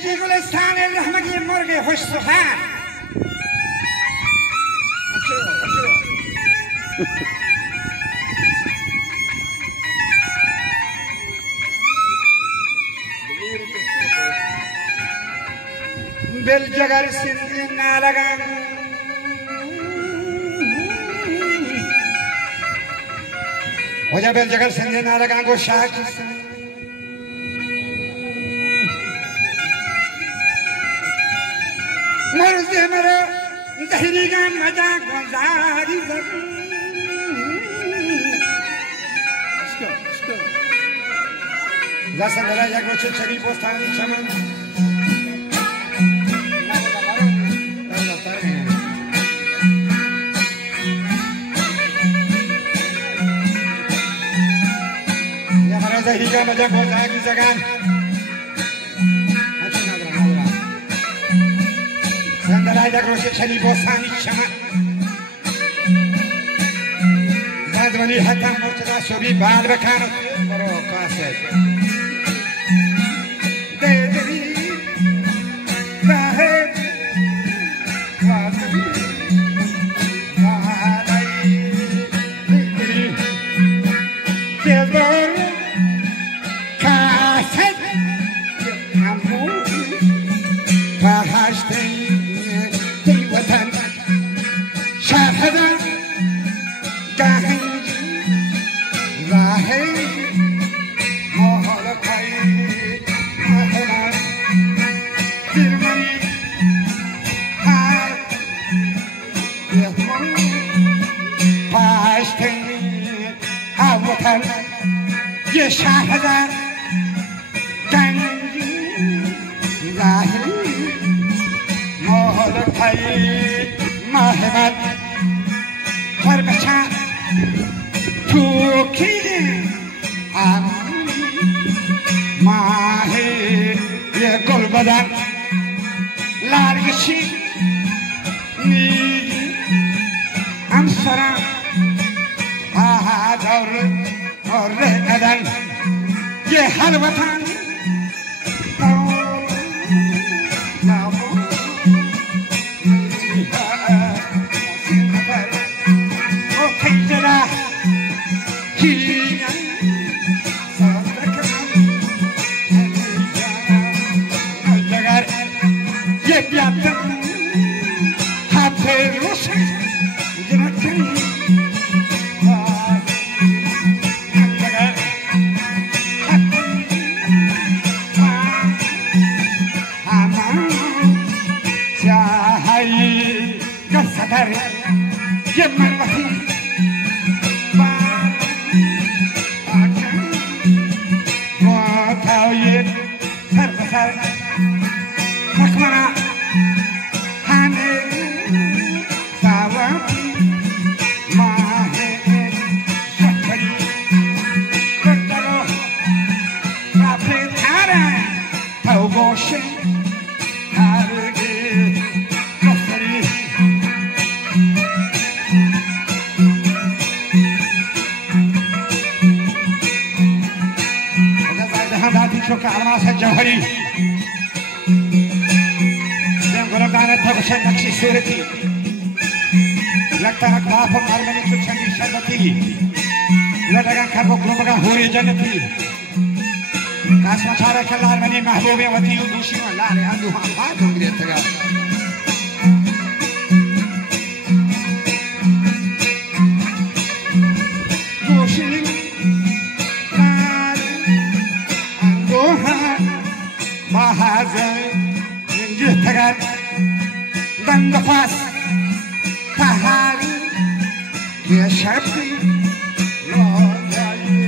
کجی گلستان رحمتی مرغ خوش سخن بل جگر سندی نالگان وجہ بل جگر سندی نالگان کو شاکی مرز مرا زهری گم مجا گذاری زد لسن را یک روچه چری بستانی چمن یا مرا زهری گم مجا گذاری زگان زندرای یک روش چلی بستانی چمن بعد حتم مرتضی شبی بال بکن برو کاسد دیدی زهد واسبی وادایی دیدی دیدبر کاسد همون فهشتی وطن شاهدان گاهی راهی مهلکی مهمان دیرمانی هر یهمان پاشتی وطن یه شاهدان گنجی راهی مهلکی مهمان هر بچه توکی ماهی یه گل بدن لارگشی نیگی همسرم دور ندن یه حلوتن جوهری زن گلاب دانه تا بچه نقشی صورتی لگتا حق باپ مالمنی تو چندی شربتی لدگان کربو گلوبگا ہوری جنتی کاسما چاره که لالمنی محبوبی وطی و دوشی و لالی اندو هم بات ہو گریت گا دوشی mahazin jihtagar danda pas tahari ya shabbi lo jayi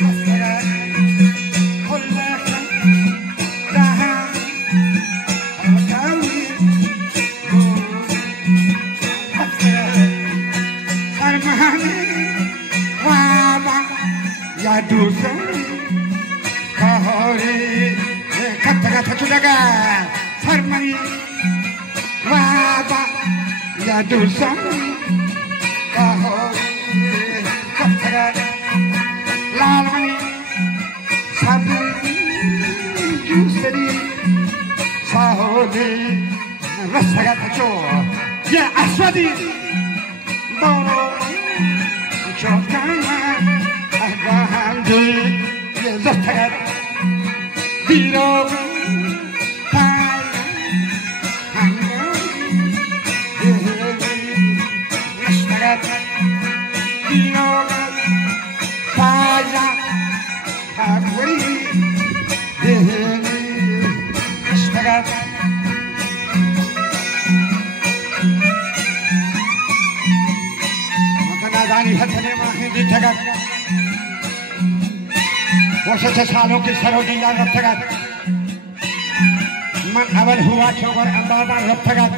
masara kullaka daha alkawi sarmahani waba ya dusa kahori kata-kata culaga farmani waba या दूसरा कहो कपड़ा लाल मणि सब दूसरी साहोली रसगत चो ये अश्वदी दोनों चौकाना अहबांडी ये रसगत बीरो सालों की सरोजी यार रफ्तगत मन अवल हुआ छोकर अंबादा रफ्तगत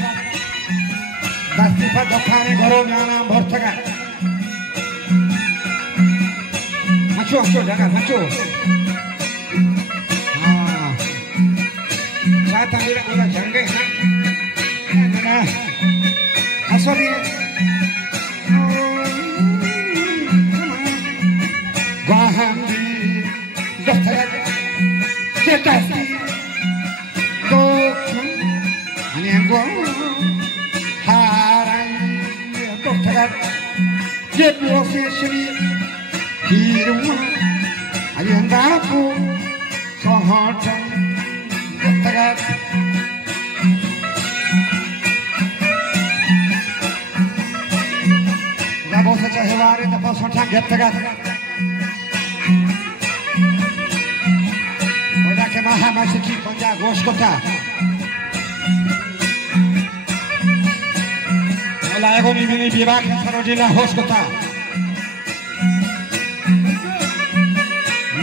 दस्ती पर दुखाने घरों जाना भरतगत मचो मचो जगह मचो हाँ साथ मेरा पूरा झंडे हैं ना असली वाहन Ketasi dokun anenggo harai dokterat je profesori hiruma ayandapu sohotan dokterat labo saja heware da pasota dokterat que maha masiki panja goskota laego ni bini bibak sarojila hoskota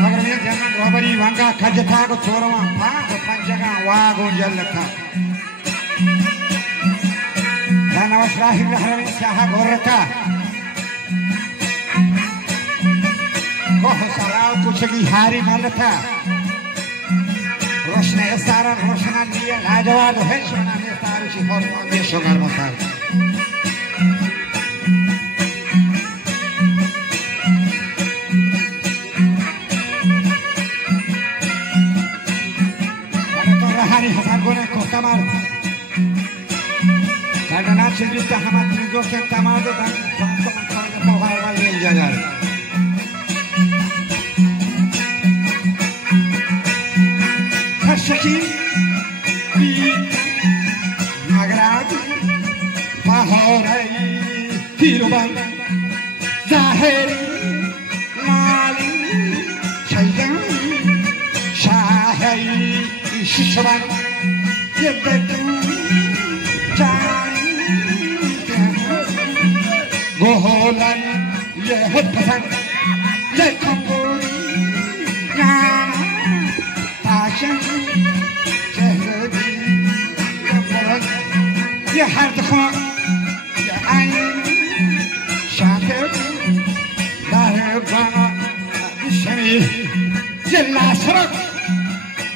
nagar me janan robari wanga kajata ko chorwa pa panjaga wago jallata dana wasrahi rahmi saha gorata ko sarao kuchgi hari malata रोशनी सारा रोशना दिया लाजवाब है सोना ने तारू सी फरमान दिया सोनार मसार मैंने तो रहानी हजार गुने को Tamar karena nasi kita hamat juga yang tamar itu kan तो हर वाले इंजनर Shaki, Nagrad, Mahorai, Tiruban, Zahiri, Mali, Shayan, Shahai, Shishaban, Yebetu, Chan, Goholan, Yehopasan, Yekamburi, Yana, Tashan. يا حرتخا يا عين شاكر داربانا الشمي جل عشرك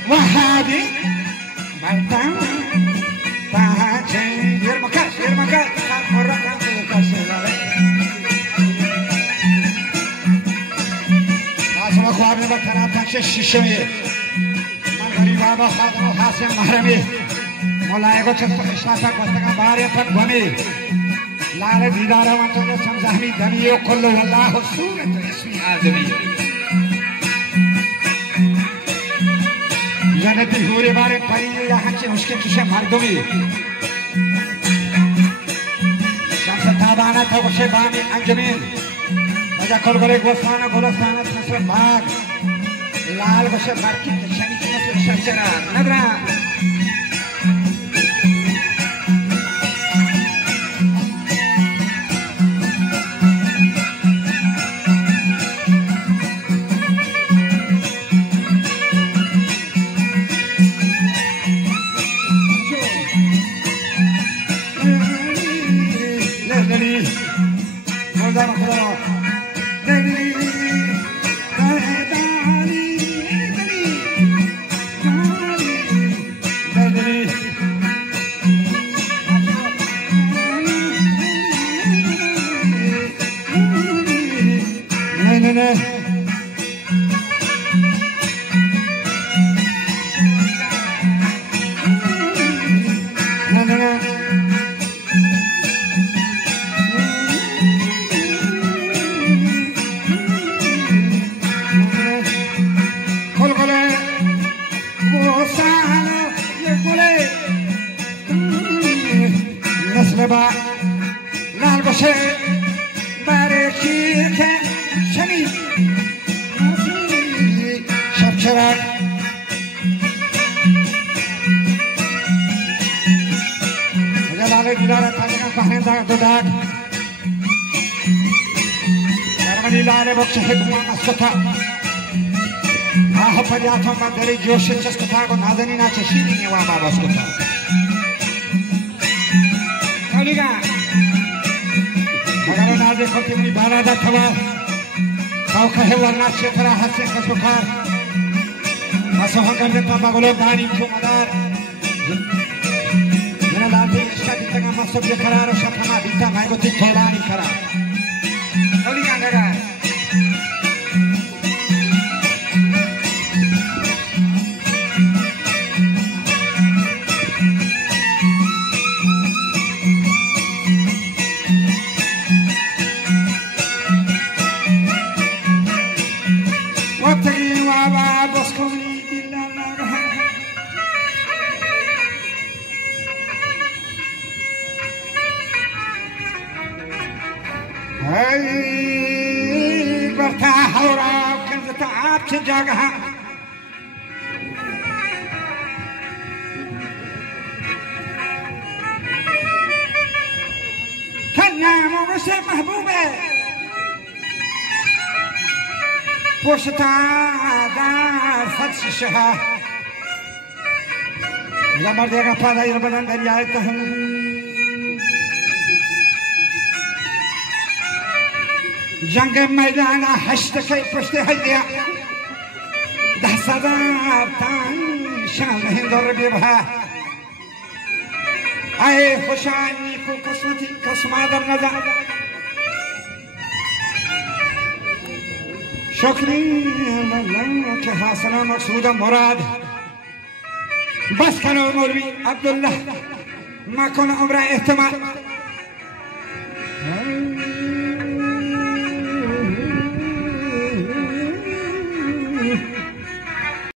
وهادي بلتان تاجين يرمكاش مرة كان يكسر لازم أخواني بتنا تنشش الشمي من غريبا بخاطر حاسم محرمي मोलाएको छ शासक वस्तका बारे तक भने लाले दीदार मात्र समझामी धनियो खोलो अल्लाह सूरत इसमी आदमी जन्नती हुरे बारे परी यहाँ से मुश्किल से मर्दों शम्स ताबाना था उसे बानी अंजमीन वजह खोल करे गोस्ताना तस्वीर बाग लाल वशे बाकी शनि की नस्ल शर्चरा नगरा با لال باشه برای کی که شنید شب چرا جلال دیدار تاجگان پهنده دودک درمانی لاله بخش حکمان اسکتا آه پریاتون من داری جوش چسکتا گو نازنی نا چشیری نیوان بابا اسکتا کولیگا مگر نازی خودتی منی بالا دا توا سوکه ورنا چطرا حسین کسوکار مسوها کرده تا بگلوب دانی چو مدار من لازی اشکا دیتگا مسو بیقرار و شفما بیتا مایگوتی طولانی کرار کولیگا نگر برتاح ورا كنت تعب تجاقها كان يا مغسل محبوبة وشتا دار فتش الشها لما ديگا پادا يربدن دنياي تهم جنگ میدان هشت کی پشت هدیه ده صدر تن شان هندور بیبها ای خوشانی کو قسمتی قسما در نظر شکری الله که حاصل مقصود مراد بس کنو مولوی عبدالله ما کن عمر احتمال